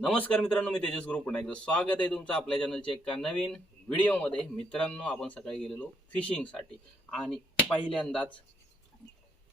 नमस्कार मित्रांनो मी तेजस ग्रुप पुन्हा एकदा स्वागत आहे तुमचं आपल्या चॅनलच्या एका नवीन व्हिडिओमध्ये. मित्रांनो आपण सकाळी गेलेलो फिशिंगसाठी आणि पहिल्यांदाच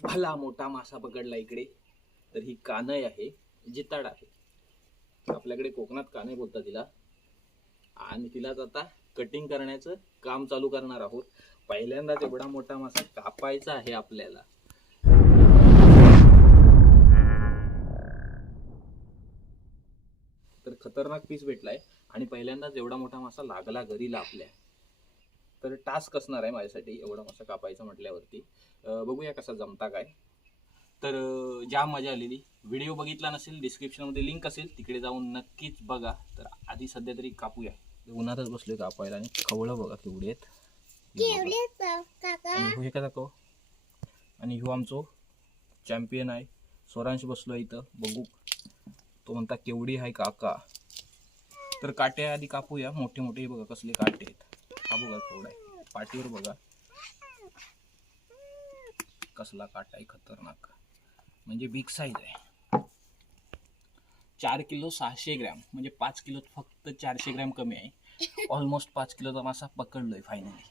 भला मोठा मासा पकडला इकडे. तर ही कानय आहे जिताड आहे. आपल्याकडे कोकणात कानय बोलतात तिला. आणि तिलाच आता कटिंग करण्याचं काम चालू करणार आहोत. पहिल्यांदाच एवढा मोठा मासा कापायचा आहे आपल्याला. खतरनाक पीस भेटलाय. आणि पहिल्यांदाच एवढा मोठा मासा लागला घरी आपल्या तर टास्क असणार आहे माझ्यासाठी एवढा मासा कापायचा म्हटल्यावरती. बघूया कसा जमता काय. तर जाम मजा आलेली व्हिडिओ बघितला नसेल डिस्क्रिप्शनमध्ये लिंक असेल तिकडे जाऊन नक्कीच बघा. तर आधी सध्या तरी कापूया. उन्हातच बसलोय कापायला आणि खवळं बघा केवढे आहेत. हे का दाखव आणि ह्यो आमचो चॅम्पियन आहे. स्वरांश बसलो इथं बघू. तो म्हणता केवढी आहे काका? तर काटे आधी कापूया. मोठे मोठे बघा कसले काटे आहेत. हा बघा केवढा आहे. पाठीवर बघा. कसला काटा आहे खतरनाक. म्हणजे बिग साईज आहे. चार किलो सहाशे ग्रॅम. म्हणजे पाच किलोत फक्त चारशे ग्रॅम कमी आहे. ऑलमोस्ट पाच किलोचा मासा पकडलोय फायनली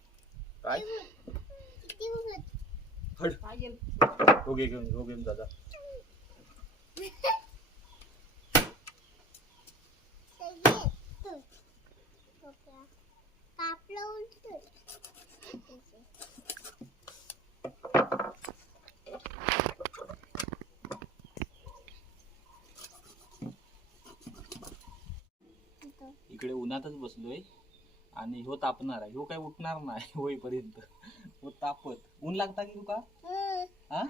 काय? हो घेऊन हो दादा. इकडे उन्हातच बसलोय. आणि ह्यो तापणार आहे. ह्यो काय उठणार नाही होईपर्यंत. हो तापत. ऊन लागता की तुका हा?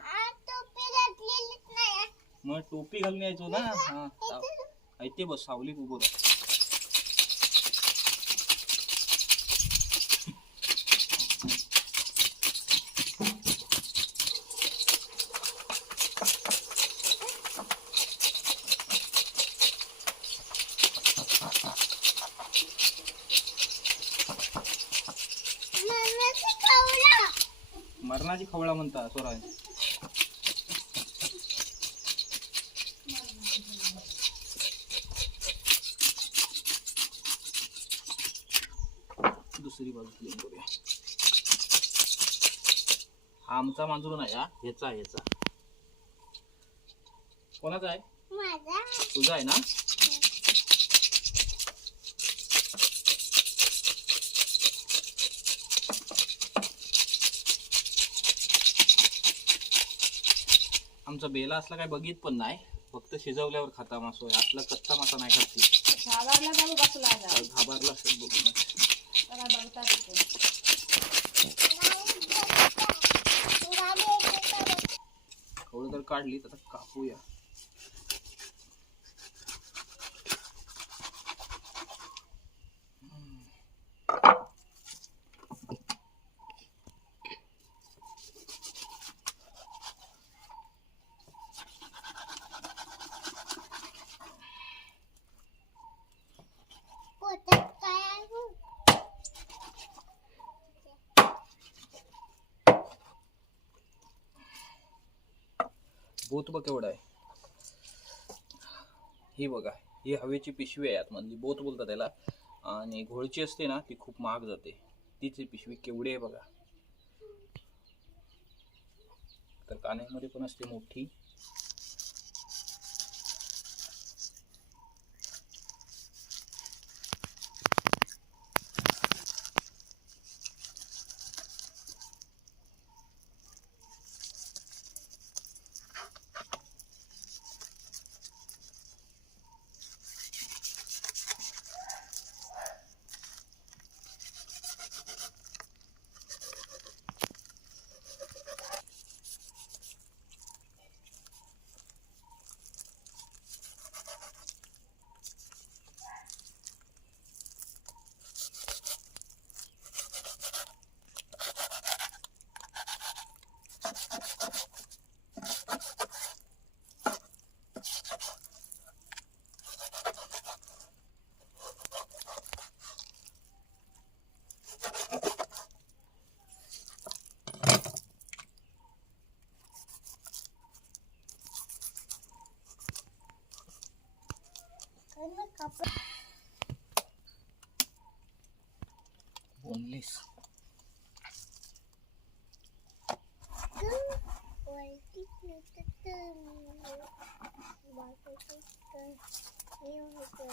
मग टोपी घालून यायचो ना? हा ते बस सावलीत उभं मरणाची खवळा म्हणता सोरा दुसरी बाजू हा आमचा मांजरू नाही हा? ह्याचा आहे, ह्याचा. कोणाचा आहे? माझा. तुझा आहे ना? आमचा बेला असला काय बघित पण नाही. फक्त शिजवल्यावर खाता मासो. असला कच्चा मासा नाही खात. साधारण जाऊ बसला. घाबरला असेल बघून तर काढली आता कापूया पोटात काय आहे? बोत बघ केवढा आहे. ही बघा ही हवेची पिशवी आहे आतमधली. बोत बोलतात त्याला. आणि घोळची असते ना ती खूप महाग जाते. तिची पिशवी केवढी आहे बघा. तर कान्यामध्ये पण असते मोठी. कापड बोनलेस वरती नसतं बाकीचे तर हे होतं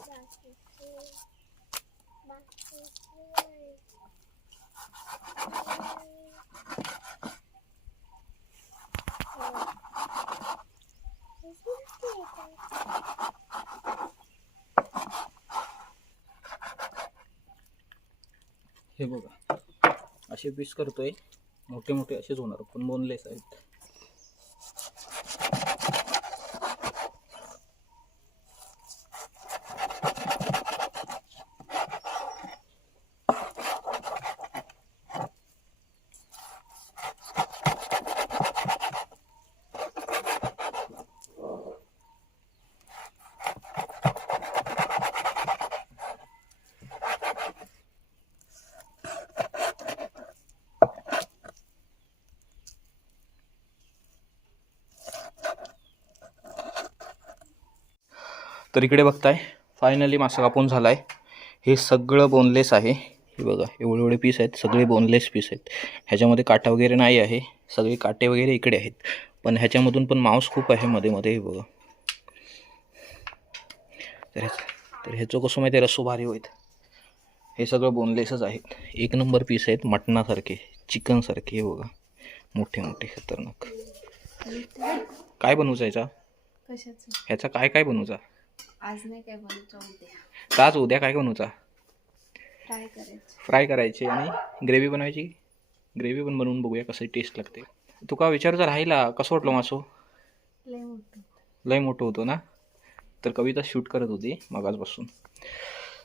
बाकीचे बाकीचे हे बघा. असे पीस करतोय. मोठे मोठे असेच होणार. पण बोनलेस आहेत. तर इकडे बघताय फायनली मासा कापून झालाय. हे सगळं बोनलेस आहे. हे बघा एवढे एवढे पीस आहेत सगळे बोनलेस पीस आहेत. ह्याच्यामध्ये काटा वगैरे नाही आहे सगळे काटे वगैरे इकडे आहेत. पण ह्याच्यामधून पण मांस खूप आहे मध्ये मध्ये हे बघा. तर ह्याच- तर ह्याचं कसं माहिती आहे रस्सो भारी होईल. हे सगळं बोनलेसच आहेत. एक नंबर पीस आहेत मटणासारखे चिकनसारखे हे बघा. मोठे मोठे खतरनाक. काय बनवूचा ह्याचा? ह्याचा काय काय बनवूचा? आज नाही काय बनवतो उद्या? तर आज उद्या काय बनवूचा ट्राय करायचं. फ्राय करायची आणि ग्रेव्ही बनवायची? ग्रेव्ही पण बनवून बघूया कसं टेस्ट लागते. तुका विचारूचा राहिला? कसं वाटलं मासो? लय मोठं लय मोठं होतो ना? तर कविता शूट करत होती मगाचपासून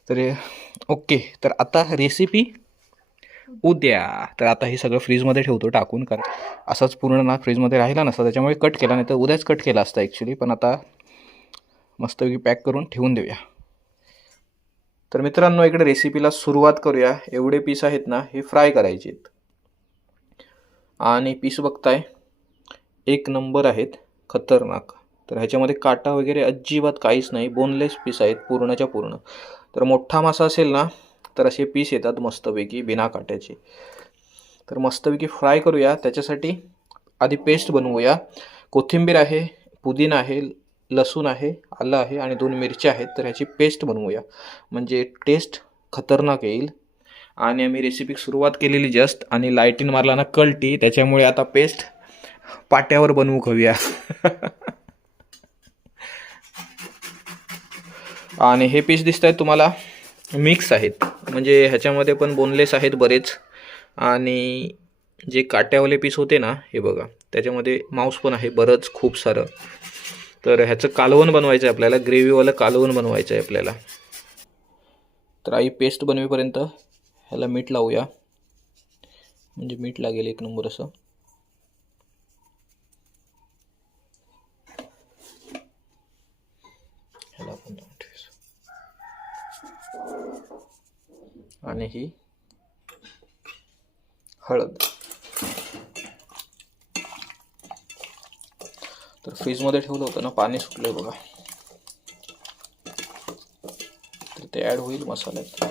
तर हे- ओके तर आता रेसिपी उद्या. तर आता हे सगळं फ्रीजमध्ये ठेवतो टाकून कारण असाच पूर्ण ना फ्रीजमध्ये राहिला नसता त्याच्यामुळे कट केला नाही. तर उद्याच कट केला असता ॲक्च्युली पण आता मस्तपैकी पॅक करून ठेवून देऊया. तर मित्रांनो इकडे रेसिपीला सुरुवात करूया. एवढे पीस आहेत ना हे फ्राय करायचे आहेत. आणि पीस बघताय एक नंबर आहेत खतरनाक. तर ह्याच्यामध्ये काटा वगैरे अजिबात काहीच नाही बोनलेस पीस आहेत पूर्णच्या पूर्ण. तर मोठा मासा असेल ना तर असे पीस येतात मस्तपैकी बिना काट्याचे. तर मस्तपैकी फ्राय करूया. त्याच्यासाठी आधी पेस्ट बनवूया. कोथिंबीर आहे पुदिना आहे लसूण आहे आलं आहे आणि दोन मिरच्या आहेत तर ह्याची पेस्ट बनवूया. म्हणजे टेस्ट खतरनाक येईल. आणि आम्ही रेसिपी सुरुवात केलेली जस्ट आणि लाईटीन मारला ना कलटी त्याच्यामुळे आता पेस्ट पाट्यावर बनवू खाऊया. आणि हे पीस दिसत आहेत तुम्हाला मिक्स आहेत. म्हणजे ह्याच्यामध्ये पण बोनलेस आहेत बरेच. आणि जे काट्यावाले पीस होते ना हे बघा त्याच्यामध्ये मांस पण आहे बरंच खूप सारं. तर ह्याचं कालवण बनवायचं आहे आपल्याला ग्रेव्हीवालं कालवण बनवायचं आहे आपल्याला. तर आई पेस्ट बनवेपर्यंत ह्याला मीठ लावूया. म्हणजे मीठ लागेल एक नंबर असं. ह्याला आपण आणि ही हळद. तर फ्रीजमध्ये ठेवलं होतं ना पाणी सुटलंय बघा. तर ते ॲड होईल मसाल्यात.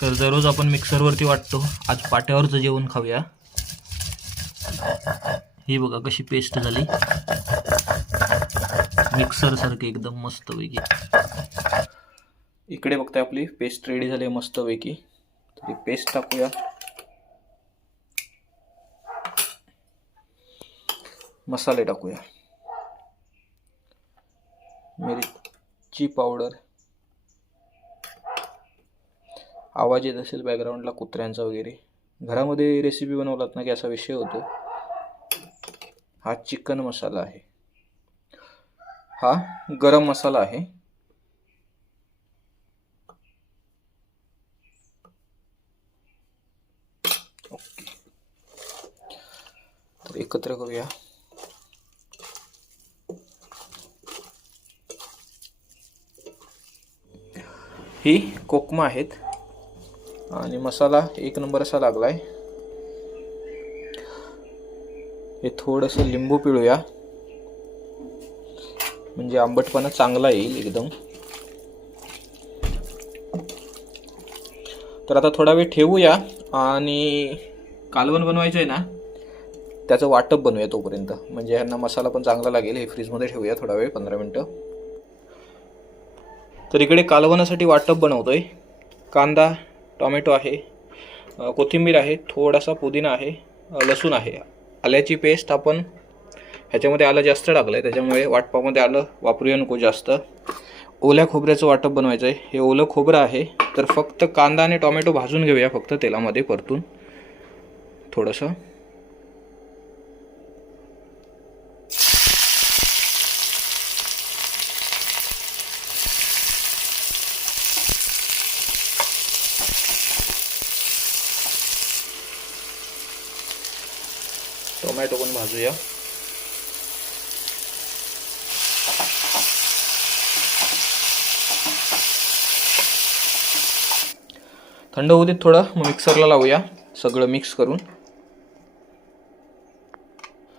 तर दररोज आपण मिक्सरवरती वाटतो. आज पाट्यावरचं जेवण खाऊया. ही बघा कशी पेस्ट झाली. मिक्सर सारखी एकदम मस्तपैकी. इकडे बघताय आपली पेस्ट रेडी झाली मस्त तरी पेस्ट टाकूया. मसाले टाकूया. मिरची पावडर आवाज येत असेल बॅकग्राऊंडला कुत्र्यांचा वगैरे. घरामध्ये रेसिपी बनवलात ना की असा विषय होतो. हा चिकन मसाला आहे. हा गरम मसाला आहे. एकत्र करूया. ही कोकमा आहेत. आणि मसाला एक नंबर असा लागलाय. हे थोडंसं लिंबू पिळूया. म्हणजे आंबटपणा चांगला येईल एकदम. तर आता थोडा वेळ ठेवूया. आणि कालवण बनवायचं आहे ना त्याचं वाटप बनवूया तोपर्यंत. म्हणजे ह्यांना मसाला पण चांगला लागेल. हे फ्रीजमध्ये ठेवूया थोडा वेळ पंधरा मिनटं. तर इकडे कालवणासाठी वाटप बनवतोय. कांदा टोमॅटो आहे कोथिंबीर आहे थोडासा पुदिना आहे लसूण आहे. आल्याची पेस्ट आपण ह्याच्यामध्ये आलं जास्त टाकलं आहे त्याच्यामुळे वाटपामध्ये आलं वापरूया नको जास्त. ओल्या खोबऱ्याचं वाटप बनवायचं आहे हे ओलं खोबरं आहे. तर फक्त कांदा आणि टोमॅटो भाजून घेऊया फक्त तेलामध्ये परतून. थोडंसं टोमॅटो पण भाजूया थंड होऊ देत थोडं मग मिक्सरला लावूया सगळं मिक्स करून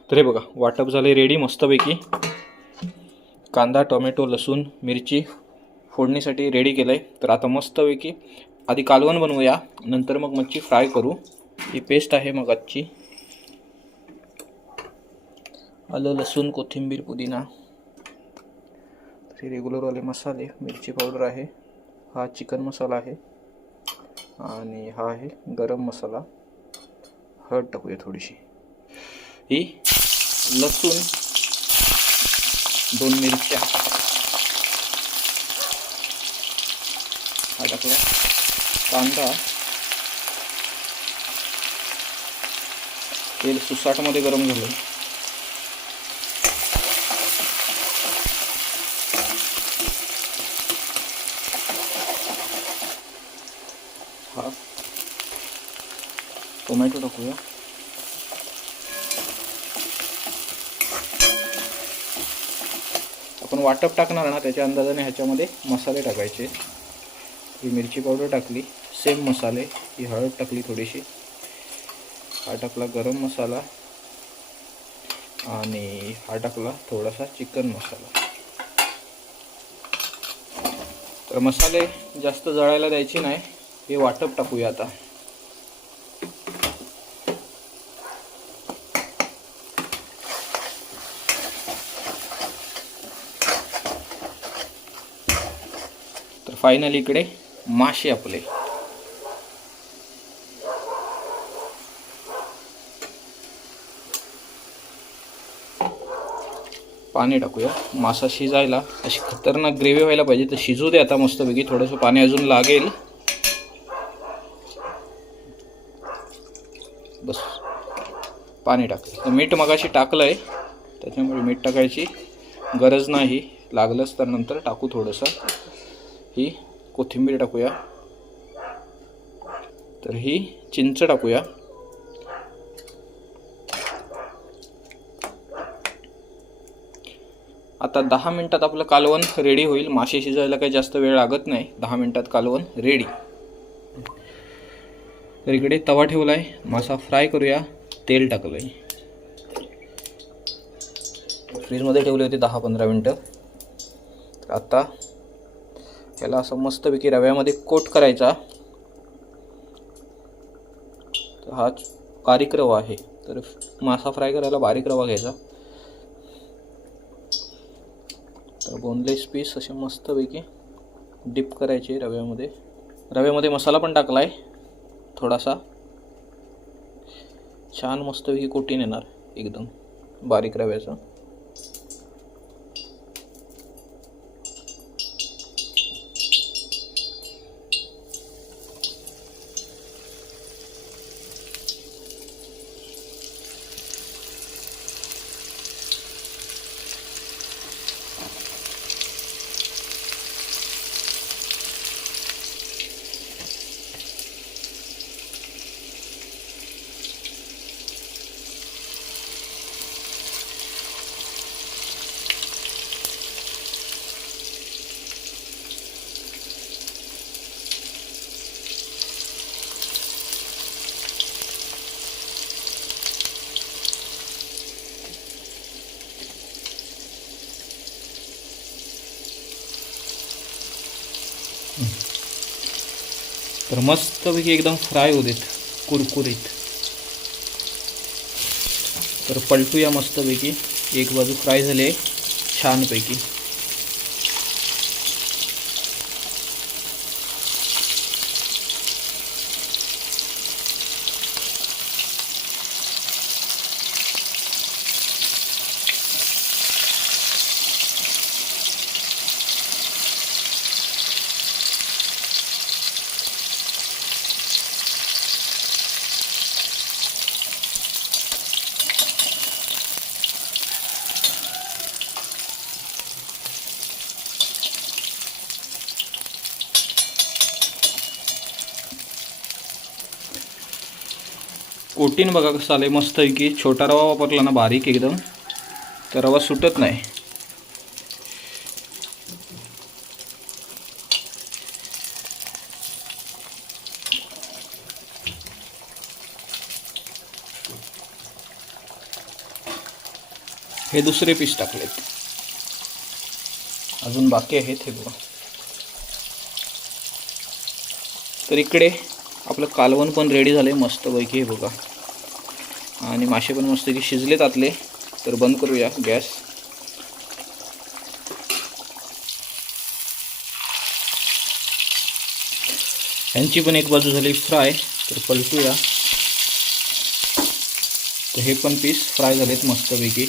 तर हे बघा वाटप झाले रेडी मस्तपैकी कांदा टोमॅटो लसूण मिरची फोडणीसाठी रेडी केलं आहे तर आता मस्तपैकी आधी कालवण बनवूया नंतर मग मच्छी फ्राय करू ही पेस्ट आहे मग आजची आलं लसूण कोथिंबीर पुदिना. हे रेग्युलरवाले मसाले मिरची पावडर आहे. हा चिकन मसाला आहे. आणि हा आहे गरम मसाला. हळद टाकूया थोडीशी. ही लसूण दोन मिरच्या. हा टाकला कांदा. तेल सुसाटमध्ये गरम झालं हा टोमॅटो टाकूया आपण वाटप टाकणार ना त्याच्या अंदाजाने ह्याच्यामध्ये मसाले टाकायचे. ही मिरची पावडर टाकली सेम मसाले ही हळद टाकली थोडीशी. हा टाकला गरम मसाला आणि हा टाकला थोडासा चिकन मसाला. तर मसाले जास्त जळायला द्यायचे नाही हे वाटप टाकूया आता तर फायनल इकडे मासे आपले. पाणी टाकूया. मासा शिजायला. अशी खतरनाक ग्रेव्ही व्हायला पाहिजे तर शिजू दे आता मस्तपैकी. थोडंसं पाणी अजून लागेल. बस. पाणी टाकलं तर मीठ मगाशी टाकलं आहे त्याच्यामुळे मीठ टाकायची गरज नाही. लागलंच तर नंतर टाकू थोडंसं. ही कोथिंबीर टाकूया. तर ही चिंच टाकूया. आता दहा मिनटात आपलं कालवण रेडी होईल. मासे शिजायला काही जास्त वेळ लागत नाही. दहा मिनटात कालवण रेडी तर इकडे तवा ठेवला आहे मासा फ्राय करूया. तेल टाकलं आहे फ्रीजमध्ये ठेवले होते दहा पंधरा मिनटं. तर आता याला असं मस्तपैकी रव्यामध्ये कोट करायचा. तर हा बारीक रवा आहे. तर मासा फ्राय करायला बारीक रवा घ्यायचा. तर बोनलेस पीस असे मस्तपैकी डिप करायचे रव्यामध्ये. रव्यामध्ये मसाला पण टाकला आहे थोडासा. छान मस्तपैकी कोटीन येणार एकदम बारीक रव्याचं. तर मस्तपैकी एकदम फ्राय होऊ देत कुरकुरीत. तर पलटूया मस्तपैकी एक बाजू फ्राय झाली आहे छानपैकी. कोटीन बघा कसं आलं मस्त आहे की. छोटा रवा वापरला ना बारीक एकदम. तर रवा सुटत नाही. हे दुसरे पीस टाकलेत. अजून बाकी आहेत हे बघा. तर इकडे आपलं कालवण पण रेडी झालं आहे मस्तपैकी हे बघा. आणि मासे पण मस्त की तातले आतले. तर बंद करूया गॅस. ह्यांची पण एक बाजू झाली फ्राय तर पलटूया. तर हे पण पीस फ्राय झालेत मस्तपैकी.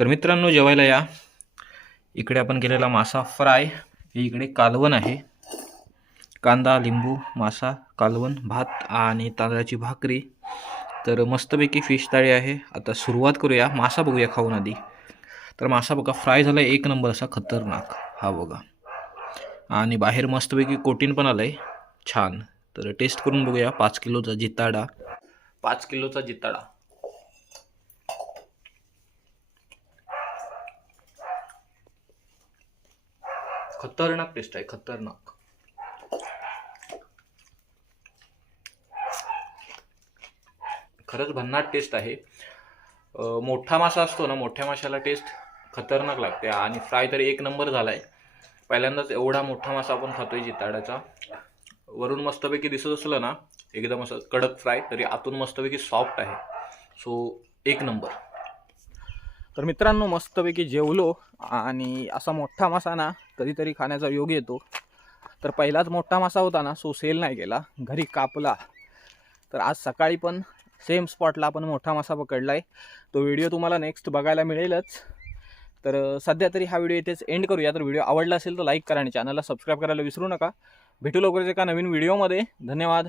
तर मित्रांनो जेवायला या. इकडे आपण केलेला मासा फ्राय. हे इकडे कालवण आहे. कांदा लिंबू मासा कालवण भात आणि तांदळाची भाकरी. तर मस्तपैकी फिश थाळी आहे. आता सुरुवात करूया. मासा बघूया खाऊन आधी. तर मासा बघा फ्राय झाला एक नंबर असा खतरनाक. हा बघा. आणि बाहेर मस्तपैकी कोटीन पण आलं आहे छान. तर टेस्ट करून बघूया. पाच किलोचा जिताडा. पाच किलोचा जिताडा. खतरनाक टेस्ट आहे खतरनाक. खरंच भन्नाट टेस्ट आहे. मोठा मासा असतो ना मोठ्या माशाला टेस्ट खतरनाक लागते. आणि फ्राय तर एक नंबर झाला आहे पहिल्यांदाच एवढा मोठा मासा आपण खातोय जिताडाचा वरून मस्तपैकी दिसत असलं ना एकदम असं कडक फ्राय तरी आतून मस्तपैकी सॉफ्ट आहे. सो एक नंबर तर मित्रांनो मस्तपैकी जेवलो आणि असा मोठा मासा ना कधीतरी खाण्याचा योग येतो. तर पहिलाच मोठा मासा होता ना सो सेल नाही केला. घरी कापला. तर आज सकाळी पण सेम स्पॉटला आपण मोठा मासा पकडला आहे तो व्हिडिओ तुम्हाला नेक्स्ट बघायला मिळेलच. तर सध्या तरी हा व्हिडिओ इथेच एंड करूया. तर व्हिडिओ आवडला असेल तर लाईक करा आणि चॅनलला सबस्क्राईब करायला विसरू नका. भेटू लवकरच एका नवीन व्हिडिओमध्ये धन्यवाद.